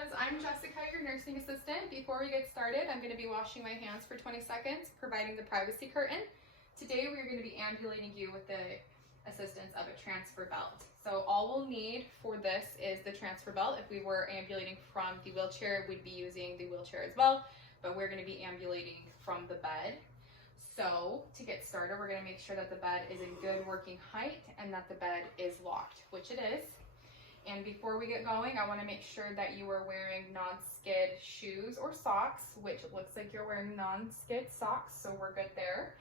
Hernandez. I'm Jessica, your nursing assistant. Before we get started, I'm going to be washing my hands for 20 seconds, providing the privacy curtain. Today we're going to be ambulating you with the assistance of a transfer belt. So all we'll need for this is the transfer belt. If we were ambulating from the wheelchair, we'd be using the wheelchair as well, but we're going to be ambulating from the bed. So to get started, we're going to make sure that the bed is in good working height and that the bed is locked, which it is. And before we get going, I want to make sure that you are wearing non-skid shoes or socks, which it looks like you're wearing non-skid socks, so we're good there.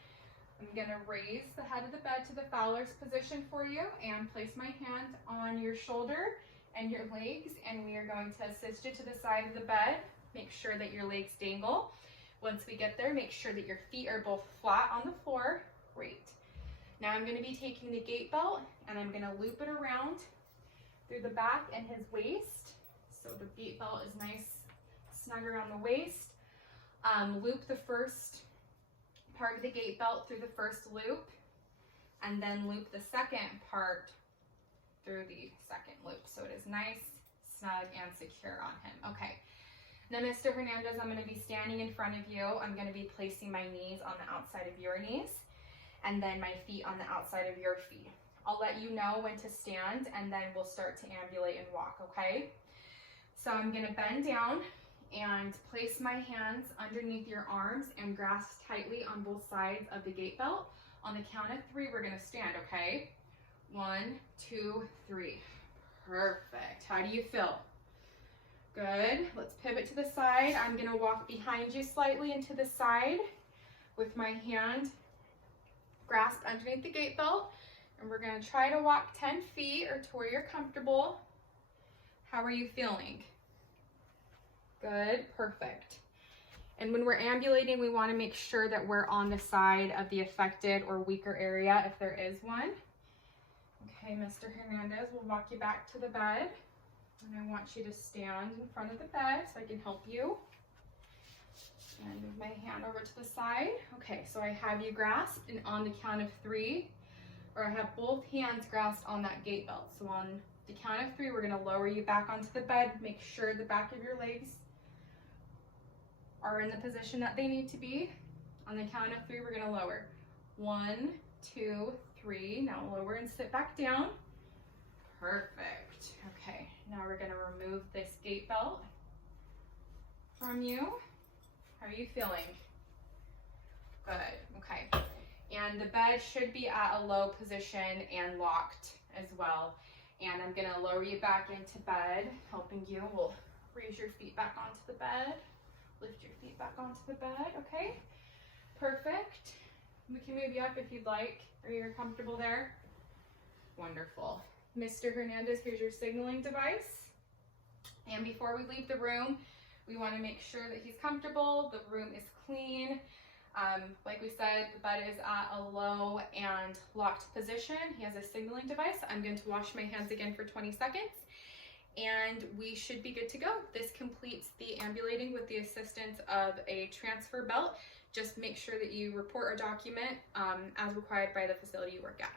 I'm going to raise the head of the bed to the Fowler's position for you and place my hand on your shoulder and your legs, and we are going to assist you to the side of the bed. Make sure that your legs dangle. Once we get there, make sure that your feet are both flat on the floor. Great. Now I'm going to be taking the gait belt and I'm going to loop it around through the back and his waist. So the gait belt is nice, snug around the waist. Loop the first part of the gait belt through the first loop, and then loop the second part through the second loop. So it is nice, snug, and secure on him. Okay. Now, Mr. Hernandez, I'm going to be standing in front of you. I'm going to be placing my knees on the outside of your knees, and then my feet on the outside of your feet. I'll let you know when to stand, and then we'll start to ambulate and walk, okay? So I'm going to bend down and place my hands underneath your arms and grasp tightly on both sides of the gait belt. On the count of 3, we're going to stand, okay? 1, 2, 3. Perfect. How do you feel? Good. Let's pivot to the side. I'm going to walk behind you slightly and to the side with my hand grasped underneath the gait belt. And we're going to try to walk 10 feet or to where you're comfortable. How are you feeling? Good. Perfect. And when we're ambulating, we want to make sure that we're on the side of the affected or weaker area if there is one. Okay, Mr. Hernandez, we'll walk you back to the bed. And I want you to stand in front of the bed so I can help you. And move my hand over to the side. Okay, so I have you grasped, and on the count of 3, or I have both hands grasped on that gait belt. So on the count of 3, we're going to lower you back onto the bed. Make sure the back of your legs are in the position that they need to be. On the count of 3, we're going to lower. 1, 2, 3. Now lower and sit back down. Perfect. Okay, now we're going to remove this gait belt from you. How are you feeling? Good. Okay. And the bed should be at a low position and locked as well. And I'm going to lower you back into bed, helping you. We'll raise your feet back onto the bed. Lift your feet back onto the bed. Okay. Perfect. We can move you up if you'd like. Are you comfortable there? Wonderful. Mr. Hernandez, here's your signaling device. And before we leave the room, we want to make sure that he's comfortable. The room is clean. Like we said, the bed is at a low and locked position. He has a signaling device. I'm going to wash my hands again for 20 seconds. And we should be good to go. This completes the ambulating with the assistance of a transfer belt. Just make sure that you report or document as required by the facility you work at.